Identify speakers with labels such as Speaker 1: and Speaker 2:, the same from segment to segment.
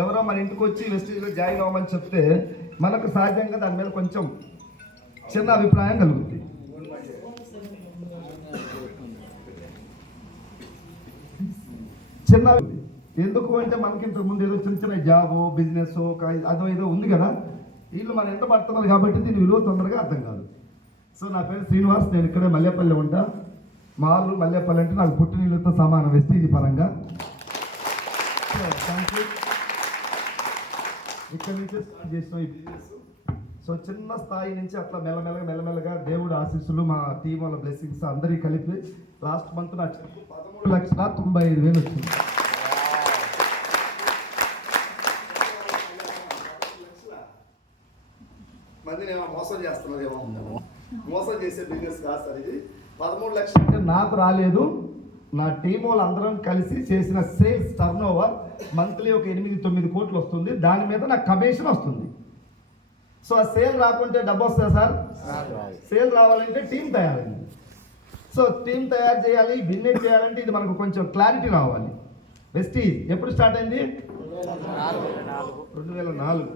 Speaker 1: ఎవరో మన ఇంటికి వచ్చి వెస్టీజ్లో జాయిన్ అవ్వమని చెప్తే మనకు సహజంగా దాని మీద కొంచెం చిన్న అభిప్రాయం కలుగుతుంది చిన్న ఎందుకు అంటే మనకి ఇంతకు ముందు ఏదో చిన్న చిన్న జాబ్ బిజినెస్ అదో ఏదో ఉంది కదా. వీళ్ళు మన ఎంత పడుతున్నారు కాబట్టి దీని విలువ తొందరగా అర్థం కాదు. సో నా పేరు శ్రీనివాస్ నేను ఇక్కడే మల్లెపల్లె ఉంటా. మాలు మల్లెపల్లె అంటే నాకు పుట్టినీళ్ళతో సమానం వెస్టీజీ పరంగా. ఇక్కడ నుంచి స్టార్ట్ చేసిన ఈ బిజినెస్ సో చిన్న స్థాయి నుంచి అట్లా మెల్లమెల్లగా మెల్లమెల్లగా దేవుడు ఆశీస్సులు మా టీం వాళ్ళ బ్లెస్సింగ్స్ అందరికీ కలిపి లాస్ట్ మంత్ నా చెక్కు పదమూడు లక్షల తొంభై ఐదు వేలు వచ్చింది. మంది నేను మోసం చేస్తున్నదేమో మోసం చేసే బిజినెస్ కాదు సార్ ఇది. పదమూడు లక్షలు అంటే నాకు రాలేదు. నా టీం వాళ్ళందరం కలిసి చేసిన సేల్స్ టర్న్ ఓవర్ మంత్లీ ఒక ఎనిమిది తొమ్మిది కోట్లు వస్తుంది. దాని మీద నాకు కమిషన్ వస్తుంది. సో ఆ సేల్ రాకుంటే డబ్బు వస్తుందా సార్? సేల్ రావాలంటే టీం తయారైంది. సో టీం తయారు చేయాలి బిన్నెట్ చేయాలంటే ఇది మనకు కొంచెం క్లారిటీ రావాలి. వెస్టీజ్ ఎప్పుడు స్టార్ట్ అయింది? రెండు వేల నాలుగు.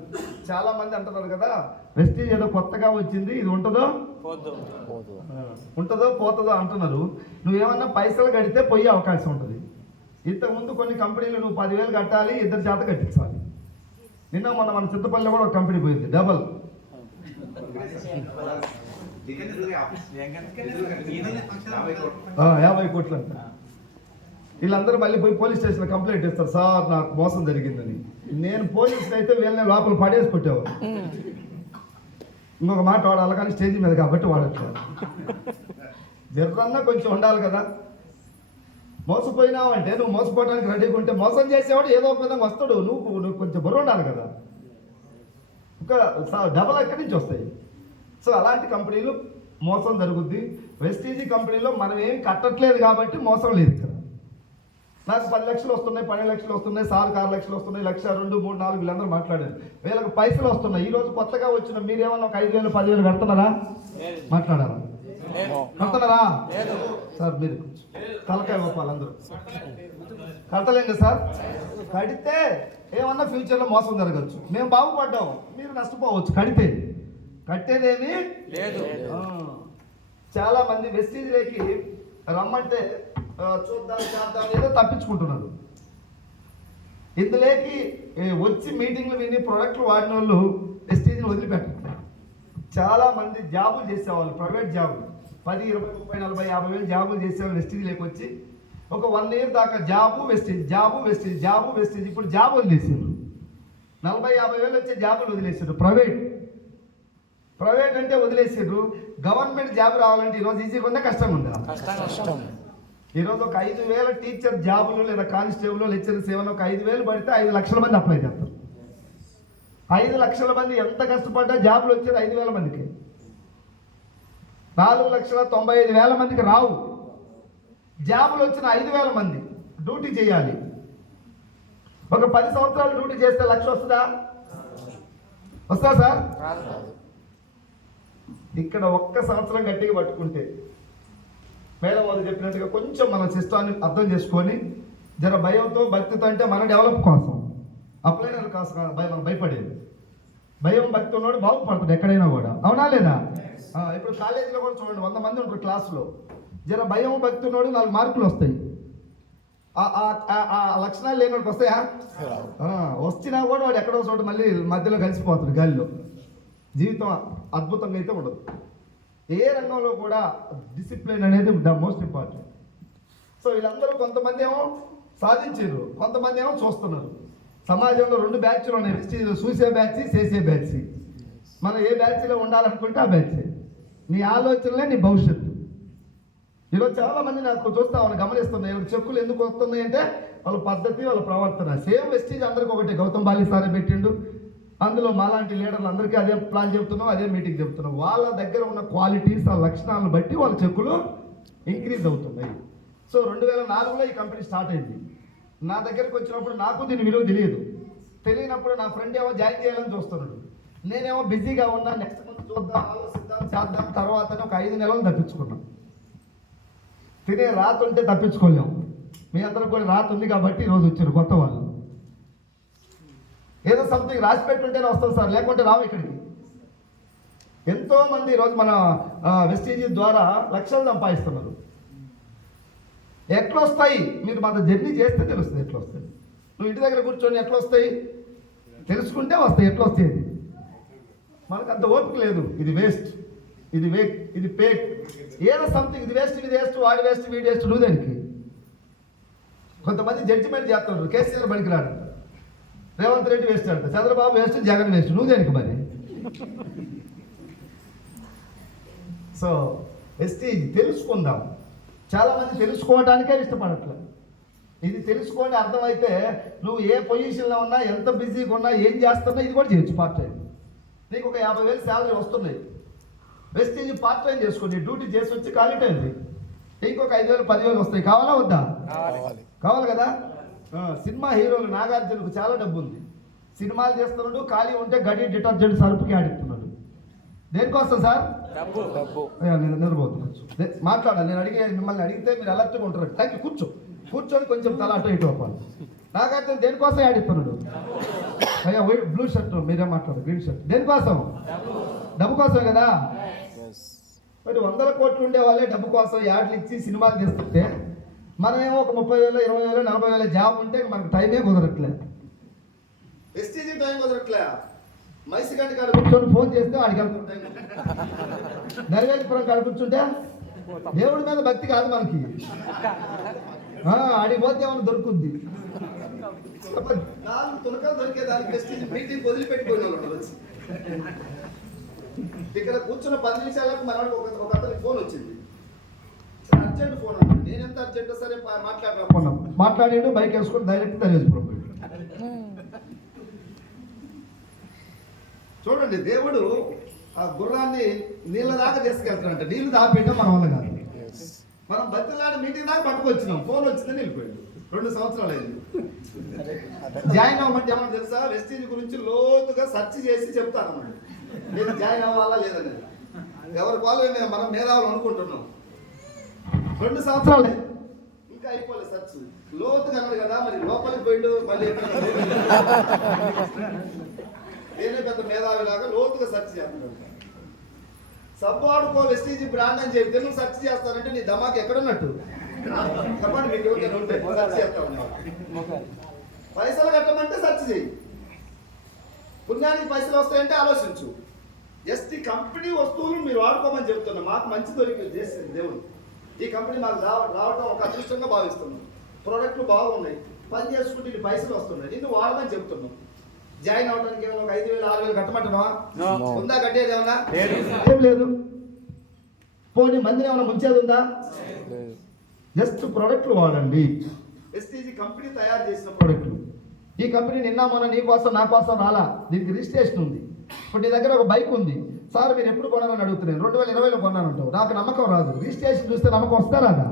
Speaker 1: చాలా మంది అంటున్నారు కదా వెస్టీజ్ ఏదో కొత్తగా వచ్చింది ఇది ఉంటుందో? ఉంటుందో పోతుందో అంటున్నారు. నువ్వేమన్నా పైసలు కడితే పోయే అవకాశం ఉంటుంది. ఇంతకుముందు కొన్ని కంపెనీలు నువ్వు పదివేలు కట్టాలి ఇద్దరు చేత కట్టించాలి. నిన్న మొన్న మన చిత్తపల్లిలో కూడా ఒక కంపెనీ పోయింది డబల్. యాభై కోట్లు. అంట వీళ్ళందరూ మళ్ళీ పోయి పోలీస్ స్టేషన్ కంప్లైంట్ ఇస్తారు సార్ నాకు మోసం జరిగిందని. నేను పోలీసులు అయితే వీళ్ళని లోపల పడేసి కొట్టేవారు ఇంకొక మాట వాడాలి కానీ స్టేజ్ మీద కాబట్టి వాడట్లేదు. జర్రన్నా కొంచెం ఉండాలి కదా. మోసపోయినావంటే నువ్వు మోసపోవడానికి రెడీగా ఉంటే మోసం చేసేవాడు ఏదో ఒక విధంగా వస్తాడు. నువ్వు నువ్వు కొంచెం బుర్ర ఉండాలి కదా. ఇంకా స- డబల్ ఎక్కడి నుంచి వస్తాయి? సో అలాంటి కంపెనీలు మోసం జరుగుద్ది. వెస్టీజీ కంపెనీలో మనం ఏం కట్టట్లేదు కాబట్టి మోసం లేదు ఇక్కడ. నాకు పది లక్షలు వస్తున్నాయి పన్నెండు లక్షలు వస్తున్నాయి సార్కి ఆరు లక్షలు వస్తున్నాయి లక్ష రెండు మూడు నాలుగు వీళ్ళందరూ మాట్లాడారు. వీళ్ళకి పైసలు వస్తున్నాయి. ఈ రోజు కొత్తగా వచ్చిన మీరేమన్నా ఒక ఐదు వేలు పదివేలు కడుతున్నారా? మాట్లాడారా? కడుతున్నారా? సార్ మీరు తలకాయ ఒప్పాలి అందరూ. కడతలేం కదా సార్. కడితే ఏమన్నా ఫ్యూచర్లో మోసం జరగచ్చు. మేము బాగుపడ్డాం మీరు నష్టపోవచ్చు. కడితే. కట్టేదేమి?
Speaker 2: లేదు.
Speaker 1: చాలా మంది వెస్టీజ్లోకి రమ్మంటే చూద్దాం చేద్దాం ఏదో తప్పించుకుంటున్నారు. ఇందులోకి వచ్చి మీటింగ్లు విని ప్రోడక్ట్లు వాడిన వాళ్ళు వెస్టీజ్ని వదిలిపెట్టరు చాలా మంది జాబులు చేసేవాళ్ళు ప్రైవేట్ జాబులు. పది ఇరవై ముప్పై నలభై యాభై వేలు జాబులు చేసేవాళ్ళు వెస్టీజ్లోకి వచ్చి ఒక వన్ ఇయర్ దాకా job Vestige job Vestige job Vestige ఇప్పుడు జాబ్ వదిలేసారు నలభై యాభై వేలు వచ్చే జాబులు వదిలేసారు ప్రైవేట్ ప్రైవేట్ అంటే వదిలేసారు గవర్నమెంట్ జాబ్ రావాలంటే ఈరోజు ఈజీగా ఉందా ఉందా?
Speaker 2: కష్టం కష్టం.
Speaker 1: ఈరోజు ఒక ఐదు వేల టీచర్ జాబులు లేదా కానిస్టేబుల్ లెక్చరర్స్ ఏమైనా ఒక ఐదు వేలు పడితే ఐదు లక్షల మంది అప్లై చేస్తారు. ఐదు లక్షల మంది ఎంత కష్టపడ్డా జాబులు వచ్చేది ఐదు వేల మందికి. నాలుగు లక్షల తొంభై ఐదు వేల మందికి రావు. జాబులు వచ్చిన ఐదు వేల మంది డ్యూటీ చేయాలి. ఒక పది సంవత్సరాలు డ్యూటీ చేస్తే లక్ష వస్తుందా? వస్తా సార్? ఇక్కడ ఒక్క సంవత్సరం గట్టిగా పట్టుకుంటే మేడం వాళ్ళు చెప్పినట్టుగా కొంచెం మన సిస్టాన్ని అర్థం చేసుకొని జర భయంతో భక్తితో అంటే మన డెవలప్ కోసం అప్లైనర్ కోసం భయం మనం భయపడేది. భయం భక్తి ఉన్నవాడు బాగుపడుతుంది ఎక్కడైనా కూడా. అవునా లేదా? ఇప్పుడు కాలేజీలో కూడా చూడండి వంద మంది ఉంటారు క్లాసులో. జర భయం భక్తి ఉన్నవాడు నాలుగు మార్కులు వస్తాయి. ఆ- ఆ- ఆ- ఆ లక్షణాలు లేనివాడికి వస్తాయా? ఆ, వచ్చినా కూడా వాడు ఎక్కడో చోట మళ్ళీ మధ్యలో కలిసిపోతాడు గాలిలో. జీవితం అద్భుతంగా అయితే ఉండదు. ఏ రంగంలో కూడా డిసిప్లిన్ అనేది ద మోస్ట్ ఇంపార్టెంట్ సో వీళ్ళందరూ కొంతమంది ఏమో సాధించారు కొంతమంది ఏమో చూస్తున్నారు. సమాజంలో రెండు బ్యాచ్లు ఉన్నాయి. చూసే బ్యాచ్ చేసే బ్యాచ్ మనం ఏ బ్యాచ్లో ఉండాలనుకుంటే ఆ బ్యాచ్ నీ ఆలోచనలే నీ భవిష్యత్తు. ఈరోజు చాలా మంది నాకు చూస్తా వాళ్ళు గమనిస్తున్నాయి వీళ్ళకి చెక్కులు ఎందుకు వస్తున్నాయి అంటే వాళ్ళ పద్ధతి వాళ్ళ ప్రవర్తన. సేమ్ వెస్టీజ్ అందరికి ఒకటి గౌతమ్ బాలి సారే పెట్టిండు. అందులో మాలాంటి లీడర్లు అందరికీ అదే ప్లాన్ చెప్తున్నాం అదే మీటింగ్ చెప్తున్నాం. వాళ్ళ దగ్గర ఉన్న క్వాలిటీస్ ఆ లక్షణాలను బట్టి వాళ్ళ చెక్కులు ఇంక్రీజ్ అవుతున్నాయి. సో రెండు వేల నాలుగులో ఈ కంపెనీ స్టార్ట్ అయింది. నా దగ్గరకు వచ్చినప్పుడు నాకు దీని విలువ తెలియదు. తెలియనప్పుడు నా ఫ్రెండ్ ఏమో జాయిన్ చేయాలని చూస్తున్నాడు. నేనేమో బిజీగా ఉన్నా నెక్స్ట్ చూద్దాం ఆలోచిద్దాం చేద్దాం తర్వాత ఒక ఐదు నెలలు తప్పించుకున్నాం. తినే రాతుంటే తప్పించుకోలేము మీ అందరూ కూడా రాత ఉంది కాబట్టి ఈరోజు వచ్చారు కొత్త వాళ్ళు. ఏదో సంథింగ్ రాసి పెట్టుంటేనే వస్తాం సార్ లేకుంటే రావు ఇక్కడికి. ఎంతోమంది ఈరోజు మన వెస్టీజీ ద్వారా లక్షలు సంపాదిస్తున్నారు. ఎట్లా వస్తాయి? మీరు మన జర్నీ చేస్తే తెలుస్తుంది ఎట్లా వస్తాయి. నువ్వు ఇంటి దగ్గర కూర్చొని ఎట్లా వస్తాయి? తెలుసుకుంటే వస్తాయి ఎట్లా వస్తాయి మనకు అంత ఓపిక లేదు. ఇది వేస్ట్ ఇది వేక్ ఇది పేక్ ఏదో సంథింగ్ ఇది వేస్ట్ ఇది వేస్ట్ వాడి వేస్ట్ వీడి వేస్ట్ నువ్వు దానికి? కొంతమంది జడ్జిమెంట్ చేస్తున్నారు కేసీఆర్ పనికిరాడు. రేవంత్ రెడ్డి వేస్ట్ అంట. చంద్రబాబు వేస్ట్ జగన్ వేస్ట్ నువ్వు దానికి మరి? సో ఎస్టీ తెలుసుకుందాం. చాలామంది తెలుసుకోవడానికే ఇష్టపడట్లేదు. ఇది తెలుసుకొని అర్థమైతే నువ్వు ఏ పొజిషన్లో ఉన్నా ఎంత బిజీగా ఉన్నా ఏం చేస్తున్నా ఇది కూడా చేయొచ్చు పార్ట్ టైం. నీకు ఒక యాభై వేలు శాలరీ వస్తున్నాయి వెస్టేజ్ పార్ట్ టైం చేసుకోండి. డ్యూటీ చేసి వచ్చి ఖాళీ టైం ఇంకొక ఐదు వేలు పదివేలు వస్తాయి. కావాలా వద్దా?
Speaker 2: కావాలి.
Speaker 1: కావాలి. కదా? ఆ, సినిమా హీరోలు నాగార్జునకు చాలా డబ్బు ఉంది సినిమాలు చేస్తున్నాడు ఖాళీ ఉంటే గడి డిటర్జెంట్ సరుపుకి ఆడిస్తున్నాడు దేనికోసం సార్?
Speaker 2: డబ్బు. డబ్బు.
Speaker 1: అయ్యా, నేను నిద్రపోతున్నాను. దే- మాట్లాడాలి నేను అడిగే మిమ్మల్ని అడిగితే మీరు అలర్ట్గా ఉంటారు. థ్యాంక్ యూ కూర్చో. కూర్చొని కొంచెం తల అటు ఇటు అవ్వాలి. నాకైతే దేనికోసం ఆడిస్తున్నాడు అయ్యా బ్లూ షర్ట్ మీరే మాట్లాడు గ్రీన్ షర్ట్ దేనికోసం? డబ్బు కోసం కదా? మరి వందల కోట్లు ఉండే వాళ్ళే డబ్బు కోసం యాడ్లు ఇచ్చి సినిమాలు తీస్తుంటే మనమేమో ఒక ముప్పై వేలు ఇరవై వేలు నలభై వేల జాబ్ ఉంటే మనకు టైమే కుదరట్లే. STG time కుదరట్లే. మైసిగంటి కాడ కూర్చొని ఫోన్ చేస్తే ఆడికి వెళ్తుంటాయి నరివేలిపురం కాడ కూర్చుంటే దేవుడి మీద భక్తి కాదు మనకి. ఆడికి పోతే ఏమైనా దొరుకుద్ది. నాలుగు తునకలు దొరికేదానికి ప్రెస్టీజ్ మీటింగ్ వచ్చి. ఇక్కడ కూర్చున్న పది నిమిషాలకు మనకు ఒక ఒక అతనికి ఫోన్ వచ్చింది. అర్జెంట్ ఫోన్ అన్నాడు నేను ఎంత అర్జెంట్ సరే మాట్లాడరా మాట్లాడాడు బైక్ వేసుకొని డైరెక్ట్ దర్వేసుకున్నాం చూడండి దేవుడు ఆ గుర్రాన్ని నీళ్ళ దాకా తీసుకెళ్తాడంట. నీళ్ళు దాపేయడం మన వల్ల కాదు. మనం బతిలాడి మీటింగ్ దాకా పట్టుకొచ్చినాం. ఫోన్ వచ్చిందని వెళ్ళిపోయింది రెండు సంవత్సరాలు అయింది. జాయిన్ అవ్వమంటే ఏమన్నా తెలుసా? వెస్టీజ్ గురించి లోతుగా సెర్చ్ చేసి చెప్తానన్నమాట నేను జాయిన్ అవ్వాలా లేదని ఎవరి వాళ్ళు మనం మేధావులు అనుకుంటున్నాం. రెండు సంవత్సరాలు ఇంకా అయిపోలేదు సెర్చ్. లోతుగా అన్నాడు కదా మరి లోపలికి పోయిండు మళ్ళీ నేనే పెద్ద మేధావిలాగా లోతుగా సెర్చ్ చేస్తున్నాడు సబ్బాడుకో వెస్టీజీ బ్రాండ్ అని చెప్తే నువ్వు సెర్చ్ చేస్తానంటే నీ దమాకి ఎక్కడున్నట్టు? చెప్పండి మీకు ఎవరికైనా ఉంటే సెర్చ్ చేస్తా పైసలు కట్టమంటే సెర్చ్ చేయి. పుణ్యానికి పైసలు వస్తాయంటే ఆలోచించు. జస్ట్ ఈ కంపెనీ వస్తువులు మీరు వాడుకోమని చెప్తున్నా. మాకు మంచి దొరికి చేసింది దేవుడు. ఈ కంపెనీ మాకు రావ రావడం ఒక అదృష్టంగా భావిస్తున్నాం. ప్రోడక్ట్లు బాగున్నాయి. పని చేసుకుంటే పైసలు వస్తున్నాయి. నిన్ను వాడమని చెప్తున్నాం. జాయిన్ అవడానికి ఏమైనా ఒక ఐదు వేలు ఆరు వేలు కట్టమంటున్నావా?
Speaker 2: No.
Speaker 1: ఉందా కట్టేది ఏమన్నా?
Speaker 2: లేదు.
Speaker 1: ఏం లేదు. పోనీ మందిని ఏమైనా ముంచేది ఉందా? జస్ట్ ప్రోడక్ట్లు వాడండి. ఎస్టీజీ కంపెనీ తయారు చేసిన ప్రోడక్ట్లు ఈ కంపెనీ నిన్న మొన్న నీ కోసం నా కోసం రాలా. దీనికి రిజిస్ట్రేషన్ ఉంది. ఇప్పుడు నీ దగ్గర ఒక బైక్ ఉంది. సార్ మీరు ఎప్పుడు కొనాలని అడుగుతున్నాను రెండు వేల ఇరవైలో కొన్నానంటావు. నాకు నమ్మకం రాదు. రిజిస్ట్రేషన్ చూస్తే నమ్మకం వస్తా రాదా?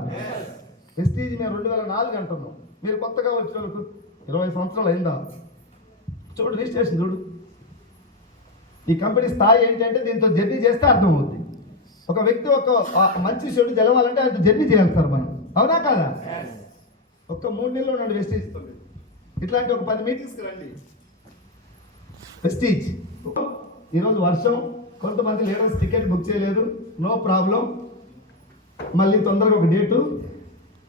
Speaker 1: ఎస్టీజీ మేము రెండు వేల నాలుగు అంటున్నాం. మీరు కొత్తగా వచ్చిన ఇరవై సంవత్సరాలు అయిందా? చూడు రిజిస్ట్రేషన్ చూడు. ఈ కంపెనీ స్థాయి ఏంటంటే దీంతో జర్నీ చేస్తే అర్థమవుద్ది. ఒక వ్యక్తి ఒక మంచి చెడు తెలవాలంటే ఆయన జర్నీ చేయాలి సార్ మనం. అవునా కాదా? ఒక్క మూడు నెలలు ఉన్నాడు వెస్టీజ్ ఇట్లాంటి ఒక పది మీటింగ్స్కి రండి. వెస్టీజ్ ఈరోజు వర్షం కొంతమంది లీడర్స్ టికెట్ బుక్ చేయలేదు. నో ప్రాబ్లం మళ్ళీ తొందరగా ఒక డేటు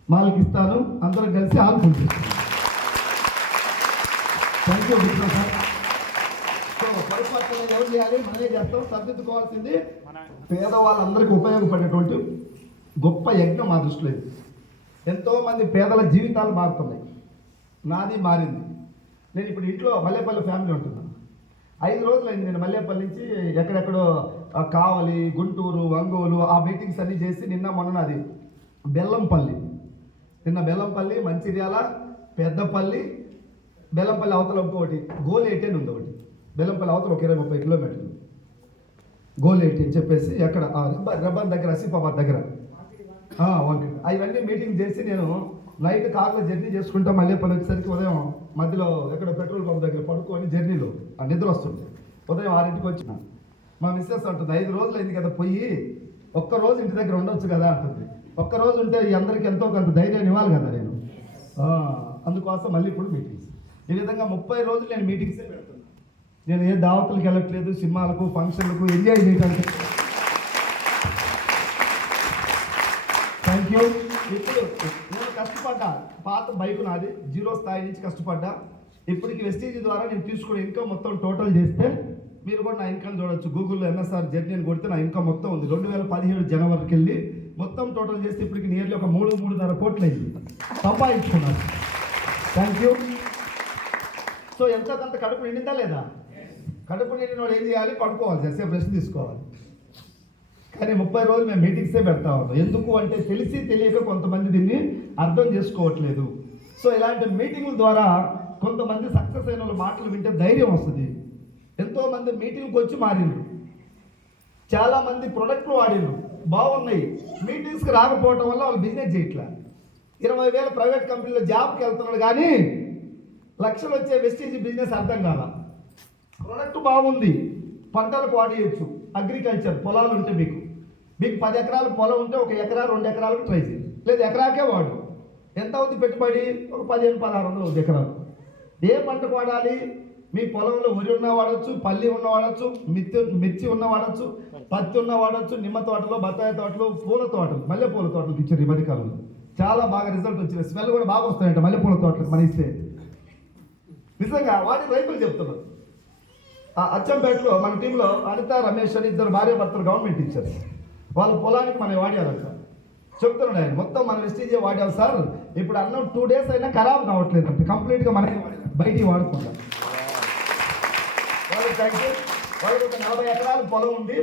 Speaker 1: వాళ్ళకి ఇస్తాను. అందరం కలిసి ఆడుకుంటాం సార్ సో ఎవరు చేయాలి? మనమే చేస్తాం. సర్దిద్దుకోవాల్సింది పేదవాళ్ళందరికీ ఉపయోగపడేటువంటి గొప్ప యజ్ఞం మా దృష్టిలో ఇది. ఎంతో మంది పేదల జీవితాలు మారుతున్నాయి. నాది మారింది. నేను ఇప్పుడు ఇంట్లో మల్లేపల్లి ఫ్యామిలీ ఉంటున్నాను. ఐదు రోజులు అయింది నేను మల్లేపల్లి నుంచి ఎక్కడెక్కడో కావలి గుంటూరు ఒంగోలు ఆ మీటింగ్స్ అన్నీ చేసి నిన్న మొన్న నాది బెల్లంపల్లి. నిన్న బెల్లంపల్లి మంచిర్యాల పెద్దపల్లి బెల్లంపల్లి అవతల ఇంకోటి గోల్ అని ఉంది ఒకటి. బెల్లంపల్లి అవతల ఒక ఇరవై ముప్పై కిలోమీటర్లు. గోల్ అని చెప్పేసి ఎక్కడ? రబ్బన్ రబ్బర్ రబ్బర్ దగ్గర అసిఫాబాద్ దగ్గర. ఆ, ఓకే. అవన్నీ మీటింగ్ చేసి నేను నైట్ కార్లో జర్నీ చేసుకుంటా మళ్ళీ పని వచ్చేసరికి ఉదయం మధ్యలో ఎక్కడ పెట్రోల్ పంప్ దగ్గర పడుకొని జర్నీలో. ఆ నిద్ర వస్తుంది. ఉదయం ఆరింటికి వచ్చిన. మా మిస్సెస్ అంటుంది ఐదు రోజులు అయింది కదా పోయి ఒక్క రోజు ఇంటి దగ్గర ఉండొచ్చు కదా అంటుంది. ఒక్క రోజు ఉంటే అందరికి ఎంతో కొంత ధైర్యాన్ని ఇవ్వాలి కదా నేను. అందుకోసం మళ్ళీ ఇప్పుడు మీటింగ్స్. ఈ విధంగా ముప్పై రోజులు నేను మీటింగ్సే పెడుతున్నాను నేను ఏ దావతులకు వెళ్ళట్లేదు సినిమాలకు ఫంక్షన్లకు ఎంజాయ్ చేయడానికి థ్యాంక్ యూ ఇప్పుడు నేను కష్టపడ్డా. పాత బైక్ నాది జీరో స్థాయి నుంచి కష్టపడ్డా. ఇప్పటికి వెస్టీజ్ ద్వారా నేను తీసుకునే ఇన్కమ్ మొత్తం టోటల్ చేస్తే మీరు కూడా నా ఇన్కమ్ చూడొచ్చు. గూగుల్లో ఎంఎస్ఆర్ జర్నీ అని కొడితే నా ఇన్కమ్ మొత్తం ఉంది. రెండు వేల పదిహేడు జనవరికి వెళ్ళి మొత్తం టోటల్ చేస్తే ఇప్పటికి నియర్లీ ఒక మూడు మూడున్నర కోట్లు అయింది. సంపాదించుకున్నాను. థ్యాంక్ యూ సో ఎంత అంత కడుపు నిండిందా లేదా? కడుపు నిండిన వాడు ఏం చేయాలి? పడుకోవాలి. చేసే రెస్ట్ తీసుకోవాలి. కానీ ముప్పై రోజులు మేము మీటింగ్సే పెడతా ఉన్నాం. ఎందుకు అంటే తెలిసి తెలియక కొంతమంది దీన్ని అర్థం చేసుకోవట్లేదు. సో ఇలాంటి మీటింగుల ద్వారా కొంతమంది సక్సెస్ అయిన వాళ్ళ మాటలు వింటే ధైర్యం వస్తుంది. ఎంతోమంది మీటింగ్కి వచ్చి మారిండ్రు. చాలామంది ప్రొడక్ట్లు వాడినరు బాగున్నాయి. మీటింగ్స్కి రాకపోవటం వల్ల వాళ్ళు బిజినెస్ చేయట్లా. ఇరవై వేల ప్రైవేట్ కంపెనీలో జాబ్కి వెళ్తున్నాడు కానీ లక్షలు వచ్చే వెస్టేజ్ బిజినెస్ అర్థం కాదా ప్రొడక్ట్ బాగుంది పంటలకు వాడేయచ్చు అగ్రికల్చర్ పొలాలు ఉంటే మీకు. మీకు పది ఎకరాల పొలం ఉంటే ఒక ఎకరా రెండు ఎకరాలకు ట్రై చేయి. లేదు ఎకరాకే వాడు. ఎంత అవుతుంది పెట్టుబడి? ఒక పదిహేను పదహారు వందలు అవుతుంది ఎకరాలు. ఏ పంట వాడాలి? మీ పొలంలో వరి ఉన్న వాడచ్చు పల్లి ఉన్న వాడచ్చు మిర్చి మిర్చి ఉన్న వాడచ్చు పత్తి ఉన్న వాడచ్చు నిమ్మ తోటలో బత్తాయి తోటలు పూల తోటలు మల్లెపూల తోటలు తోటలకు ఇచ్చారు ఈ మధ్యకాలంలో. చాలా బాగా రిజల్ట్ వచ్చింది. స్మెల్ కూడా బాగా వస్తాయంట మల్లెపూల తోటలకు మన ఇస్తే. నిజంగా వాటి రైతులు చెప్తున్నారు ఆ అచ్చంపేటలో మన టీంలో అనిత రమేష్ అని ఇద్దరు భార్య భర్తలు గవర్నమెంట్ ఇచ్చారు. వాళ్ళ పొలానికి మనం వాడారంట చెప్తున్నాడు ఆయన మొత్తం మనం వెస్టేజ్ వాడాం సార్ ఇప్పుడు అన్నం టూ డేస్ అయినా ఖరాబ్ కావట్లేదు అంటే కంప్లీట్గా మనకి బయటికి వాడుకుంటాం. వాళ్ళకి థ్యాంక్ యూ వాళ్ళకి ఒక నలభై ఎకరాల పొలం ఉంది.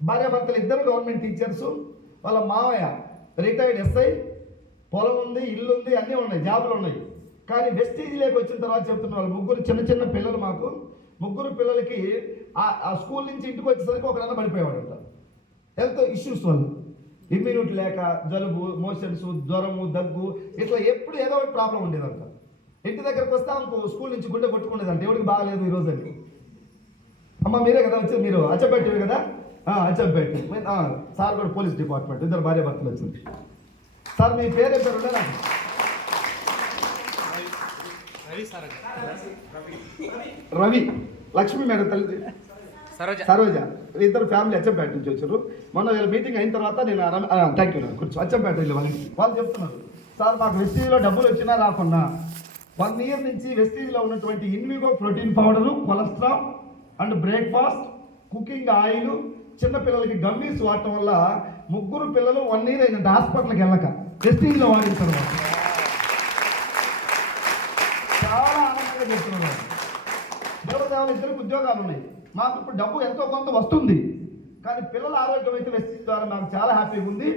Speaker 1: భార్య భర్తలు ఇద్దరు గవర్నమెంట్ టీచర్స్ వాళ్ళ మావయ్య రిటైర్డ్ ఎస్ఐ పొలం ఉంది ఇల్లు ఉంది అన్నీ ఉన్నాయి జాబులు ఉన్నాయి. కానీ వెస్టేజ్లోకి వచ్చిన తర్వాత చెప్తున్న వాళ్ళు ముగ్గురు చిన్న చిన్న పిల్లలు మాకు. ముగ్గురు పిల్లలకి ఆ స్కూల్ నుంచి ఇంటికి వచ్చేసరికి ఒక నెల పడిపోయేవాడంట హెల్త్ ఇష్యూస్ వల్ల. ఇమ్యూనిటీ లేక జలుబు మోషన్స్ జ్వరము దగ్గు ఇట్లా ఎప్పుడు ఏదో ఒకటి ప్రాబ్లం ఉండేదంట. ఇంటి దగ్గరకు వస్తే ఆమెకు స్కూల్ నుంచి గుండె కొట్టుకునేదంట. ఎవరికి బాగాలేదు ఈ రోజు అని. అమ్మ మీరే కదా వచ్చారు మీరు అచ్చంపేట కదా? ఆ, అచ్చంపేట సార్ కూడా పోలీస్ డిపార్ట్మెంట్ ఇద్దరు భార్య భర్తలు వచ్చింది సార్ మీ పేరు పేరు నాకు?
Speaker 3: రవి
Speaker 1: లక్ష్మి మేడం తల్లి
Speaker 3: సరోజ.
Speaker 1: సరోజ. ఇద్దరు ఫ్యామిలీ అచ్చంపేట నుంచి వచ్చారు. మొన్న వీళ్ళ మీటింగ్ అయిన తర్వాత నేను థ్యాంక్ యూ కూర్చో అచ్చంపేట వెళ్ళి వాళ్ళకి వాళ్ళు చెప్తున్నారు సార్ మాకు వెస్టీజ్లో డబ్బులు వచ్చినా రాకున్నా వన్ ఇయర్ నుంచి వెస్టీజ్లో ఉన్నటువంటి Invigo protein powder cholesterol and breakfast cooking oil చిన్న పిల్లలకి గమ్మీస్ వాడటం వల్ల ముగ్గురు పిల్లలు వన్ ఇయర్ అయిన హాస్పిటల్కి వెళ్ళక వెస్టీజ్లో వాడిన తర్వాత చాలా ఆనందంగా చెప్తున్నారు దేవదేవులు ఇద్దరికి ఉద్యోగాలు ఉన్నాయి మాకు ఇప్పుడు డబ్బు ఎంతో కొంత వస్తుంది. కానీ పిల్లల ఆరోగ్యం అయితే వెస్టీ. ద్వారా మాకు చాలా హ్యాపీగా ఉంది.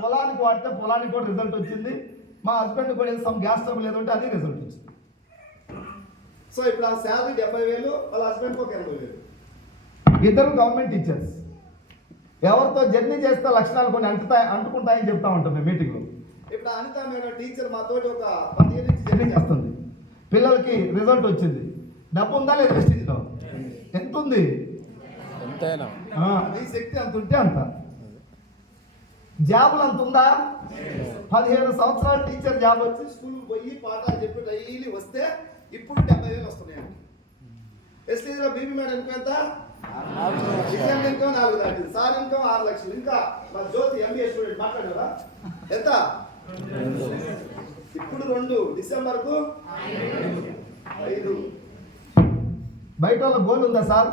Speaker 1: పొలానికి వాడితే పొలానికి కూడా రిజల్ట్ వచ్చింది. మా హస్బెండ్ కూడా సమ్ గ్యాస్ ట్రబుల్ ఏదో ఉంటే అది రిజల్ట్ వచ్చింది. సో ఇప్పుడు ఆ శాలరీ డెబ్బై వేలు వాళ్ళ హస్బెండ్కి ఒక ఎనభై వేలు. ఇద్దరు గవర్నమెంట్ టీచర్స్. ఎవరితో జర్నీ చేస్తే లక్షణాలు కొన్ని అంటుతాయి అంటుకుంటాయని చెప్తా ఉంటాం మేము మీటింగ్లో. ఇప్పుడు అనిత మేడం టీచర్ మాతోటి ఒక పది ఇయర్ నుంచి జర్నీ చేస్తుంది. పిల్లలకి రిజల్ట్ వచ్చింది. డబ్బు ఉందా లేదా వెస్టీజ్లో ఎంత ఉంది నీ శక్తి అంత ఉంటే అంత. జాబులు అంత ఉందా? పదిహేడు సంవత్సరాల టీచర్ జాబ్ వచ్చి స్కూల్ పోయి పాఠాలు చెప్పి డైలీ వస్తే ఇప్పుడు డెబ్బై వేలు వస్తున్నాయి ఎస్టీలో బీబీ మేడం ఎంత? నాలుగు దాటింది సార్ ఆరు లక్షలు ఇంకా మా జ్యోతి ఎంబీఏ స్టూడెంట్ మాట్లాడారా ఎంత? ఇప్పుడు రెండు డిసెంబర్కు? ఐదు. బయట వాళ్ళ గోల్ ఉందా సార్?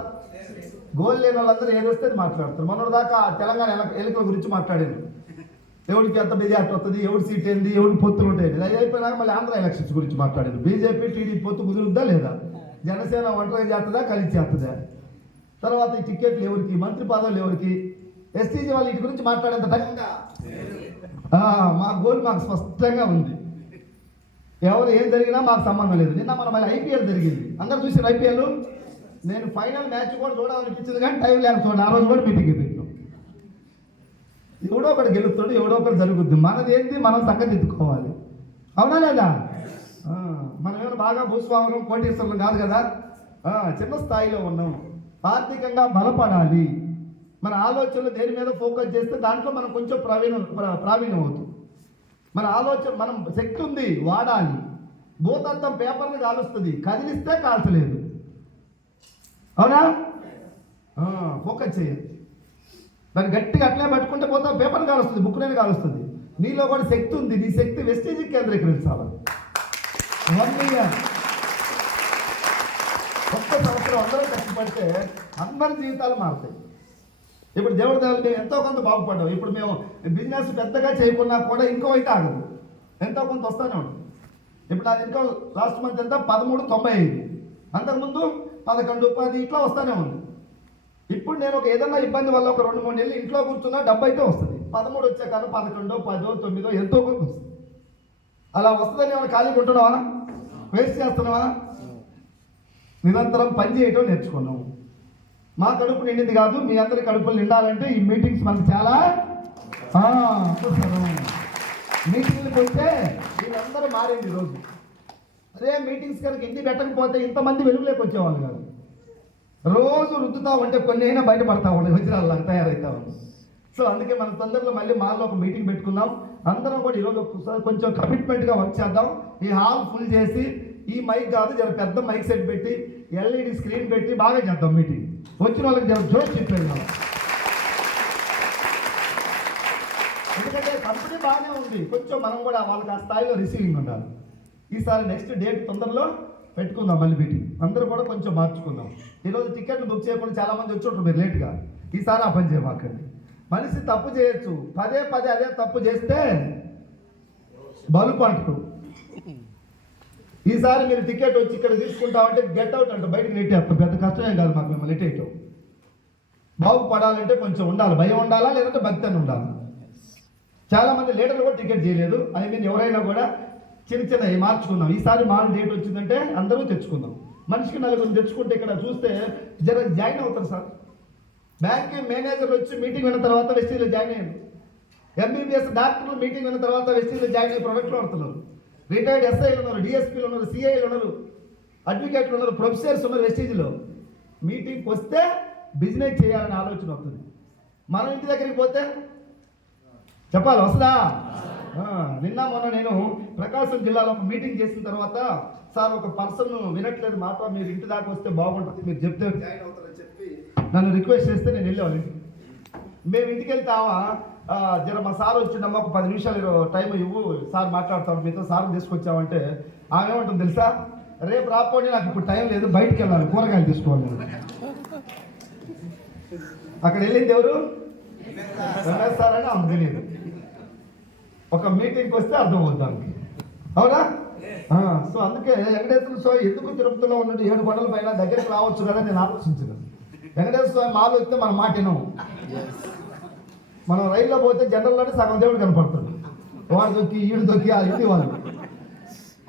Speaker 1: గోల్ లేని వాళ్ళందరూ ఏది వస్తే మాట్లాడతారు. మొన్నటి దాకా తెలంగాణ ఎలక- గురించి మాట్లాడారు ఎవరికి ఎంత మెజార్టీ వస్తుంది ఎవరి సీట్ ఏంది ఎవరి పొత్తులు ఉంటాయి అది అయిపోయినాక మళ్ళీ ఆంధ్ర ఎలక్షన్స్ గురించి మాట్లాడారు బీజేపీ టీడీపీ పొత్తు కుదురుద్దా లేదా? జనసేన ఒంటరి చేస్తుందా కలిసి చేస్తుందా? తర్వాత ఈ టికెట్లు ఎవరికి మంత్రి పదవులు ఎవరికి? ఎస్టీజీ వాళ్ళు వీటి గురించి మాట్లాడేంత టైం మా గోల్ మాకు స్పష్టంగా ఉంది. ఎవరు ఏం జరిగినా మాకు సంబంధం లేదు. నిన్న మన మళ్ళీ ఐపీఎల్ జరిగింది. అందరు చూసారు ఐపీఎల్? నేను ఫైనల్ మ్యాచ్ కూడా చూడాలనిపించింది కానీ టైం లేక చూడండి ఆ రోజు కూడా మీటింగ్ పెట్టాం ఎవడో ఒకటి గెలుస్తాడు ఎవడో ఒకటి జరుగుద్ది. మనది ఏంది? మనం సంగతిద్దుకోవాలి. అవునా లేదా? మనం ఏమైనా బాగా భూస్వాములం కోటేశ్వరులు కాదు కదా? చిన్న స్థాయిలో ఉన్నాం. ఆర్థికంగా బలపడాలి. మన ఆలోచనలు దేని మీద ఫోకస్ చేస్తే దాంట్లో మనం కొంచెం ప్రావీణ్యం ప్రా- ప్రావీణ్యం అవుతుంది మన ఆలోచన మనం శక్తి ఉంది వాడాలి. భూతత్వం పేపర్ని కాలుస్తుంది కదిలిస్తే కాల్చలేదు. అవునా? ఫోకస్ చేయాలి దాన్ని గట్టిగా అట్లే పట్టుకుంటే పోతా పేపర్ కాలుస్తుంది బుక్ నేను కాలుస్తుంది. నీలో కూడా శక్తి ఉంది నీ శక్తి వెస్టేజ్ కేంద్రీకరించాలి వన్ ఇయర్ కొత్త సంవత్సరం అందరూ కష్టపడితే అందరి జీవితాలు మారుతాయి. ఇప్పుడు దేవుడి దేవుడు మేము ఎంతో కొంత బాగుపడ్డాం. ఇప్పుడు మేము బిజినెస్ పెద్దగా చేయకున్నా కూడా ఇంకో అయితే ఆగదు. ఎంతో కొంత వస్తూనే ఉంటుంది. ఇప్పుడు నాది ఇంకో లాస్ట్ మంత్ ఎంత? పదమూడు తొంభై ఐదు. అంతకుముందు పదకొండు పది ఇట్లా వస్తూనే ఉంది. ఇప్పుడు నేను ఒక ఏదైనా ఇబ్బంది వల్ల ఒక రెండు మూడు నెలలు ఇంట్లో కూర్చున్నా డబ్బు అయితే వస్తుంది. పదమూడు వచ్చే కానీ పదకొండో పదో తొమ్మిదో ఎంతో కొంత వస్తుంది. అలా వస్తుందని ఏమైనా ఖాళీ ఉంటున్నావా? వేస్ట్ చేస్తున్నావా? నిరంతరం పని చేయటం నేర్చుకున్నాము మా కడుపు నిండింది కాదు మీ అందరి కడుపులు నిండాలంటే ఈ మీటింగ్స్ మనకు చాలా మీటింగ్లకు వస్తే వీళ్ళందరూ మారింది రోజు. అదే మీటింగ్స్ కనుక ఇంటి పెట్టకపోతే ఇంతమంది వెలుగులోకి వచ్చేవాళ్ళు కాదు. రోజు రుద్దుతా ఉంటే కొన్ని అయినా బయటపడతా ఉండే వజ్రాలు తయారవుతా ఉంది సో అందుకే మన తొందరలో మళ్ళీ మాల్లో ఒక మీటింగ్ పెట్టుకుందాం. అందరం కూడా ఈరోజు కొంచెం కమిట్మెంట్గా వర్క్ చేద్దాం. ఈ హాల్ ఫుల్ చేసి ఈ మైక్ కాదు జర పెద్ద మైక్ సెట్ పెట్టి ఎల్ఈడి స్క్రీన్ పెట్టి బాగా చేద్దాం మీటింగ్ వచ్చిన వాళ్ళకి జర జోష్ చెప్పాడు మనం ఎందుకంటే కంపెనీ బాగానే ఉంది. కొంచెం మనం కూడా వాళ్ళకి ఆ స్థాయిలో రిసీవింగ్ ఉండాలి. ఈసారి నెక్స్ట్ డేట్ తొందరలో పెట్టుకుందాం మళ్ళీ మీటింగ్ అందరూ కూడా కొంచెం మార్చుకుందాం. ఈరోజు టికెట్లు బుక్ చేయకుండా చాలా మంది వచ్చి ఉంటారు మీరు లేట్గా ఈసారి ఆ పని చేయమాకండి. మనిషి తప్పు చేయొచ్చు. పదే పదే అదే తప్పు చేస్తే బలుపు అంటారు. ఈసారి మీరు టికెట్ వచ్చి ఇక్కడ తీసుకుంటామంటే గెట్ అవుట్ అంట బయటకు నెట్టేస్తాం పెద్ద కష్టమే కాదు మాకు మిమ్మల్ని నెట్టేయటం బాగుపడాలంటే కొంచెం ఉండాలి. భయం ఉండాలా లేదంటే భక్తి అని ఉండాలి? చాలా మంది లీడర్లు కూడా టికెట్ చేయలేదు. ఐ మీన్ ఎవరైనా కూడా చిన్న చిన్నవి మార్చుకుందాం. ఈసారి మా డేట్ వచ్చిందంటే అందరూ తెచ్చుకుందాం. మనిషికి నలుగురు తెచ్చుకుంటే ఇక్కడ చూస్తే జర జాయిన్ అవుతారు సార్. బ్యాంక్ మేనేజర్ వచ్చి మీటింగ్ విన్న తర్వాత వెస్టీలో జాయిన్ అయ్యారు. ఎంబీబీఎస్ డాక్టర్లు మీటింగ్ విన్న తర్వాత వెస్టీలో జాయిన్ అయ్యి ప్రొడక్ట్లు వాడుతున్నారు రిటైర్డ్ ఎస్ఐలు ఉన్నారు డిఎస్పీలు ఉన్నారు సిఐలు ఉన్నారు అడ్వకేట్లు ఉన్నారు ప్రొఫెసర్స్ ఉన్నారు వెస్టీజ్లో మీటింగ్కి వస్తే బిజినెస్ చేయాలనే ఆలోచన వస్తుంది. మనం ఇంటి దగ్గరికి పోతే చెప్పాలి వస్తుందా? నిన్న మొన్న నేను ప్రకాశం జిల్లాలో ఒక మీటింగ్ చేసిన తర్వాత సార్ ఒక పర్సన్ వినట్లేదు మాట మీరు ఇంటి దాకా వస్తే బాగుంటుంది మీరు చెప్తే జాయిన్ అవుతారని చెప్పి నన్ను రిక్వెస్ట్ చేస్తే నేను వెళ్ళేవాళ్ళు ఇంటికి. మేము ఇంటికి వెళ్తావా? జర మా సార్ వచ్చిండమ్మా ఒక పది నిమిషాలు టైం ఇవ్వు సార్ మాట్లాడతాడు మీతో సార్ తీసుకొచ్చామంటే ఆమె ఏమంటుంది తెలుసా? రేపు రాకపోండి నాకు ఇప్పుడు టైం లేదు బయటికి వెళ్ళాలి కూరగాయలు తీసుకోవాలి. అక్కడ వెళ్ళింది ఎవరు? రమేష్ సార్ అని ఆమె తెలియదు. ఒక మీటింగ్కి వస్తే అర్థం అవుతానికి అవునా? సో అందుకే వెంకటేశ్వర స్వామి ఎందుకు తిరుపతిలో ఉన్నట్టు ఏడు కొండల పైన దగ్గరికి రావచ్చు కదా నేను ఆలోచించను. వెంకటేశ్వర స్వామి మాలో వస్తే మన మాట వినం మనం రైల్లో పోతే జనరల్లోనే సగం దేవుడు కనపడుతుంది వాడు దొక్కి ఈడు దొక్కి ఆ ఇంటి వాళ్ళు.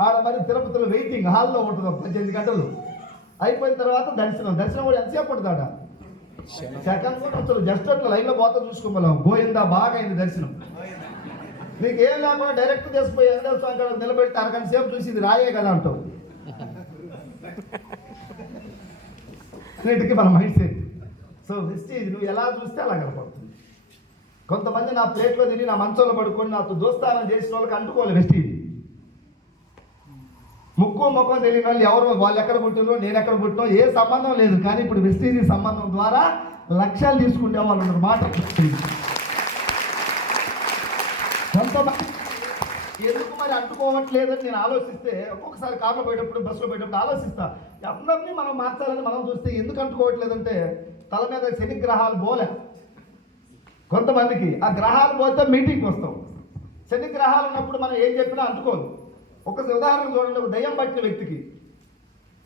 Speaker 1: ఆడ మరి తిరుపతిలో వెయిటింగ్ హాల్లో ఉంటుంది పద్దెనిమిది గంటలు. అయిపోయిన తర్వాత దర్శనం. దర్శనం కూడా ఎంతసేపు ఉంటుంది సెకండ్ కూడా వచ్చారు జస్ట్ అట్లా లైన్లో పోతా చూసుకోగలం గోయిందా బాగా అయింది దర్శనం. నీకు ఏం లేకుండా డైరెక్ట్ తీసుకుపోయి వెంకటేశ్వర స్వామి కాడ నిలబెడితే అరగంట సేపు చూసి ఇది రాయే కదా అంటావు. అన్నిటికీ మన మైండ్ సెట్ సో వెస్టీజ్ నువ్వు ఎలా చూస్తే అలా కనపడుతుంది. కొంతమంది నా ప్లేట్లో తిని నా మంచంలో పడుకొని నాతో దోస్తానం చేసిన వాళ్ళకి అంటుకోవాలి వెస్టీజ్ ముక్కు ముఖం తెలియని వాళ్ళు ఎవరు? వాళ్ళు ఎక్కడ పుట్టినో నేను ఎక్కడ పుట్టినో ఏ సంబంధం లేదు. కానీ ఇప్పుడు వెస్టీజ్ సంబంధం ద్వారా లక్ష్యాలు తీసుకునే వాళ్ళు ఉన్నారు మాట కొంతమంది ఎందుకు మరి అంటుకోవట్లేదని నేను ఆలోచిస్తే ఒక్కొక్కసారి కార్లో పోయేటప్పుడు బస్సులో పోయేటప్పుడు ఆలోచిస్తా. అందరినీ మనం మార్చాలని మనం చూస్తే ఎందుకు అంటుకోవట్లేదంటే తల మీద శనిగ్రహాలు బోలే. పోలే కొంతమందికి ఆ గ్రహాలు పోతే మీటింగ్కి వస్తాం. శని గ్రహాలు ఉన్నప్పుడు మనం ఏం చెప్పినా అంటుకోదు. ఒక ఉదాహరణ చూడండి ఒక దయ్యం పట్టిన వ్యక్తికి.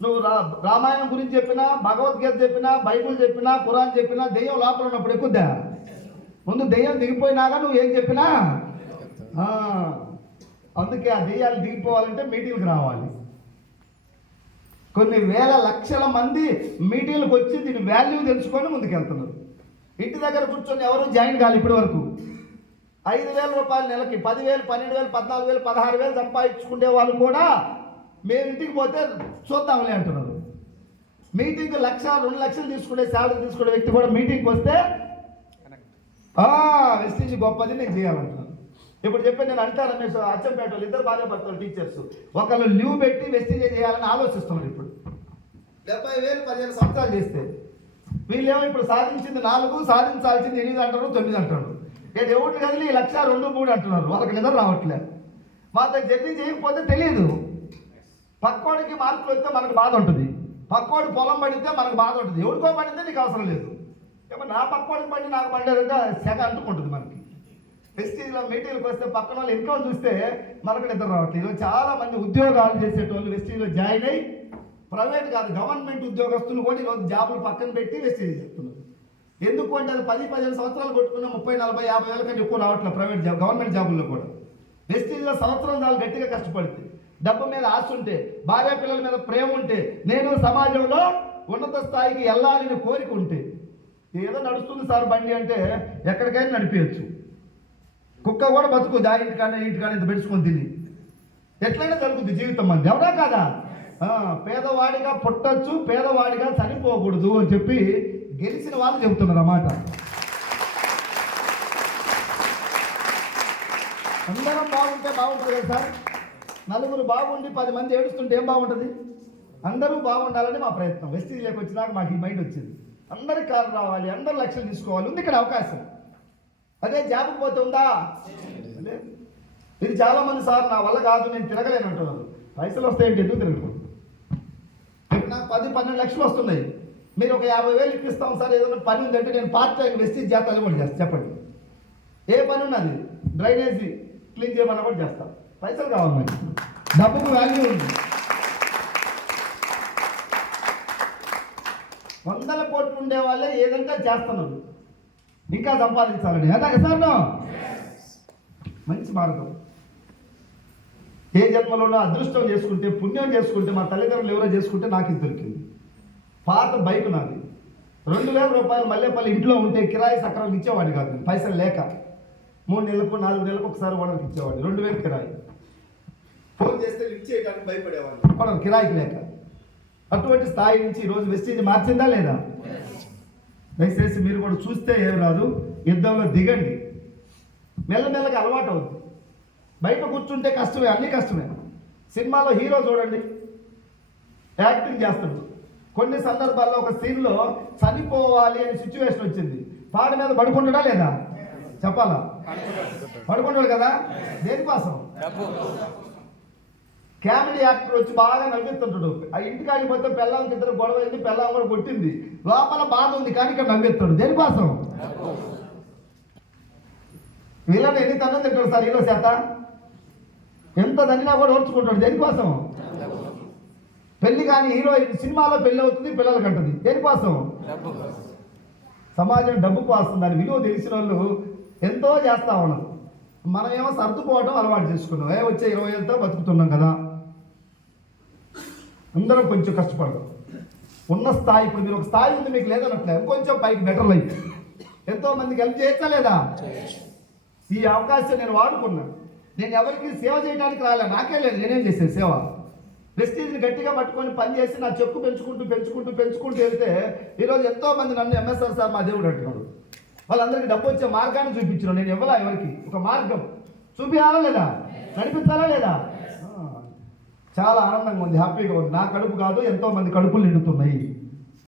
Speaker 1: నువ్వు రా రామాయణం గురించి చెప్పినా భగవద్గీత చెప్పినా బైబుల్ చెప్పినా ఖురాన్ చెప్పినా దెయ్యం లోపల ఉన్నప్పుడు ఎక్కుద్దా? ముందు దెయ్యం దిగిపోయినాక నువ్వు ఏం చెప్పినా? అందుకే ఆ దెయ్యాలు దిగిపోవాలంటే మీటింగ్కి రావాలి. కొన్ని వేల లక్షల మంది మీటింగ్లకు వచ్చి దీని వాల్యూ తెలుసుకొని ముందుకెళ్తున్నారు. ఇంటి దగ్గర కూర్చొని ఎవరు జాయిన్ కాలి ఇప్పటి వరకు. ఐదు వేల రూపాయల నెలకి పదివేలు పన్నెండు వేలు పద్నాలుగు వేలు పదహారు వేలు సంపాదించుకునే వాళ్ళు కూడా మేము ఇంటికి పోతే చూద్దాంలే అంటున్నారు. మీటింగ్ లక్ష రెండు లక్షలు తీసుకునే శాలరీ తీసుకునే వ్యక్తి కూడా మీటింగ్కి వస్తే వెస్టింజ్ గొప్పది నేను చేయాలంటున్నాను ఇప్పుడు చెప్పాను నేను అంటా రమేష్ అచ్చంపేట వాళ్ళు ఇద్దరు భార్య భర్తలు టీచర్స్. ఒకళ్ళు లీవ్ పెట్టి వెస్టేజ్ చేయాలని ఆలోచిస్తున్నారు ఇప్పుడు. డెబ్బై వేలు పదిహేను సంవత్సరాలు చేస్తే వీళ్ళేమో ఇప్పుడు సాధించింది నాలుగు సాధించాల్సింది ఎనిమిది అంటారు తొమ్మిది అంటారు. నేను ఎవరిని కదిలి లక్ష రెండు మూడు అంటున్నారు. వాళ్ళకి నిద్ర రావట్లేదు మాతో జర్నీ చేయకపోతే తెలియదు పక్కోడికి మార్కులు వస్తే మనకు బాధ ఉంటుంది. పక్కోడి పొలం పడితే మనకు బాధ ఉంటుంది. ఎవరికో పడితే నీకు అవసరం లేదు. ఏమో నా పక్కోడికి పడి నాకు పడలేదంటే సెగ అంటుకుంటుంది మనకి. వెస్టీజ్లో మీటింగ్లకు వస్తే పక్కన వాళ్ళు ఇంట్లో చూస్తే మనకు నిద్ర రావట్లేదు. చాలా మంది ఉద్యోగాలు చేసేటోళ్ళు వెస్టీజ్లో జాయిన్ అయ్యి ప్రైవేట్ కాదు గవర్నమెంట్ ఉద్యోగస్తులు కూడా ఈరోజు జాబులు పక్కన పెట్టి వేసేది చేస్తున్నారు ఎందుకు అంటే అది పది పదిహేను సంవత్సరాలు కొట్టుకున్న ముప్పై నలభై యాభై వేల కంటే ఎక్కువ రావట్లేదు ప్రైవేట్ జాబ్ గవర్నమెంట్ జాబుల్లో కూడా. వెస్టీజ్లో సంవత్సరం చాలా గట్టిగా కష్టపడితే డబ్బు మీద ఆశ ఉంటే భార్య పిల్లల మీద ప్రేమ ఉంటే నేను సమాజంలో ఉన్నత స్థాయికి వెళ్ళాలని కోరిక ఉంటే ఏదో నడుస్తుంది సార్ బండి అంటే ఎక్కడికైనా నడిపించచ్చు కుక్క కూడా బతుకు దా ఇంటికాడ ఇంటికాడ ఇంత పెంచుకొని తిని. ఎట్లయినా జరుగుతుంది జీవితం మంది. ఎవరా కాదా? పేదవాడిగా పుట్టచ్చు పేదవాడిగా చనిపోకూడదు అని చెప్పి గెలిచిన వాళ్ళు చెబుతున్నారు అన్నమాట. అందరం బాగుంటే బాగుంటుంది కదా సార్? నలుగురు బాగుండి పది మంది ఏడుస్తుంటే ఏం బాగుంటుంది? అందరూ బాగుండాలని మా ప్రయత్నం. వెస్టీజ్లోకి వచ్చినాక మాకు ఈ మైండ్ వచ్చింది. అందరి కారు రావాలి అందరు లక్ష్యం తీసుకోవాలి ఉంది ఇక్కడ అవకాశం. అదే జాబ్కి పోతుందా ఇది చాలా మంది సార్ నా వల్ల కాదు నేను తిరగలేను అంటున్నారు పైసలు వస్తాయంటే ఎందుకు తిరగకూడదు నాకు పది పన్నెండు లక్షలు వస్తున్నాయి. మీరు ఒక యాభై వేలు ఇప్పిస్తాం సార్ ఏదైనా పని ఉందంటే నేను పార్ట్ టైం వెస్టీజ్ జాతర కూడా చేస్తాను చెప్పండి. ఏ పని ఉన్నది? డ్రైనేజీ క్లీన్ చేయమన్నా కూడా చేస్తాం. పైసలు కావాలి మరి. డబ్బుకు వాల్యూ ఉంది. వందల కోట్లు ఉండే వాళ్ళే ఏదంటే చేస్తున్నారు. ఇంకా సంపాదించాలని. అదా సార్ మంచి మార్గం. ఏ జన్మలోనో అదృష్టం చేసుకుంటే పుణ్యం చేసుకుంటే మా తల్లిదండ్రులు ఎవరో చేసుకుంటే నాకు ఇది దొరికింది. పాత బైక్ నాది. రెండు వేల రూపాయలు మల్లెపల్లి ఇంట్లో ఉంటే కిరాయి సక్రమం ఇచ్చేవాడిని కాదు. పైసలు లేక. మూడు నెలలకు నాలుగు నెలలకు ఒకసారి ఓనర్కి ఇచ్చేవాడిని. రెండు వేలు కిరాయి. ఫోన్ చేస్తే లిఫ్ట్ చేయడానికి భయపడేవాడిని. ఓనర్ కిరాయికి లేక. అటువంటి స్థాయి నుంచి ఈరోజు వెస్టేజ్ మార్చిందా లేదా? దయచేసి మీరు కూడా చూస్తే ఏం రాదు. యుద్ధంలో దిగండి. మెల్లమెల్లగా అలవాటు అవుతుంది బయట కూర్చుంటే కష్టమే అన్నీ కష్టమే. సినిమాలో హీరో చూడండి. యాక్టింగ్ చేస్తాడు. కొన్ని సందర్భాల్లో ఒక సీన్లో చనిపోవాలి అనే సిచ్యువేషన్ వచ్చింది. పాట మీద పడుకుంటాడా లేదా? చెప్పాలా? పడుకుంటాడు కదా? దేనికోసం కామెడీ యాక్టర్ వచ్చి బాగా నవ్విస్తుంటాడు. ఆ ఇంటికి ఆడిపోతే పెళ్ళాంకి ఇద్దరు గొడవ అయింది పెళ్ళాం కూడా కొట్టింది. లోపల బాధ ఉంది కానీ ఇక్కడ నవ్విస్తాడు. దేనికోసం వీళ్ళని ఎన్ని తన్నం తింటాడు సార్ హీరో చేత? ఎంత దండినా కూడా ఓర్చుకుంటాడు. దేనికోసం? పెళ్ళి కానీ హీరో సినిమాలో పెళ్ళి అవుతుంది పిల్లలకి అంటుంది. దేనికోసం? సమాజం డబ్బు కోసం దాని విలువ తెలిసిన వాళ్ళు ఎంతో చేస్తా ఉన్నారు. మనమేమో సర్దుకోవడం అలవాటు చేసుకున్నాం. ఏ వచ్చే ఇరవై ఏళ్ళతో బతుకుతున్నాం కదా. అందరం కొంచెం కష్టపడదాం ఉన్న స్థాయి ఇప్పుడు మీరు ఒక స్థాయి ఉంది మీకు లేదనట్లే కొంచెం పైకి బెటర్ లైఫ్. ఎంతో మందికి హెల్ప్ చేయొచ్చా లేదా? ఈ అవకాశం నేను వాడుకున్నాను. నేను ఎవరికి సేవ చేయడానికి రాలే నాకే లేదు నేనేం చేశాను సేవ? ప్రెస్టీజ్ని గట్టిగా పట్టుకొని పని చేసి నా చెక్కు పెంచుకుంటూ పెంచుకుంటూ పెంచుకుంటూ వెళ్తే ఈరోజు ఎంతో మంది నన్ను ఎంఎస్ఆర్ సార్ మా దేవుడు అంటున్నాడు. వాళ్ళందరికీ డబ్బు వచ్చే మార్గాన్ని చూపించిన నేను ఇవ్వలా ఎవరికి? ఒక మార్గం. చూపించాలా లేదా? నడిపించాలా లేదా? చాలా ఆనందంగా ఉంది హ్యాపీగా ఉంది. నా కడుపు కాదు ఎంతో మంది కడుపులు నిండుతున్నాయి.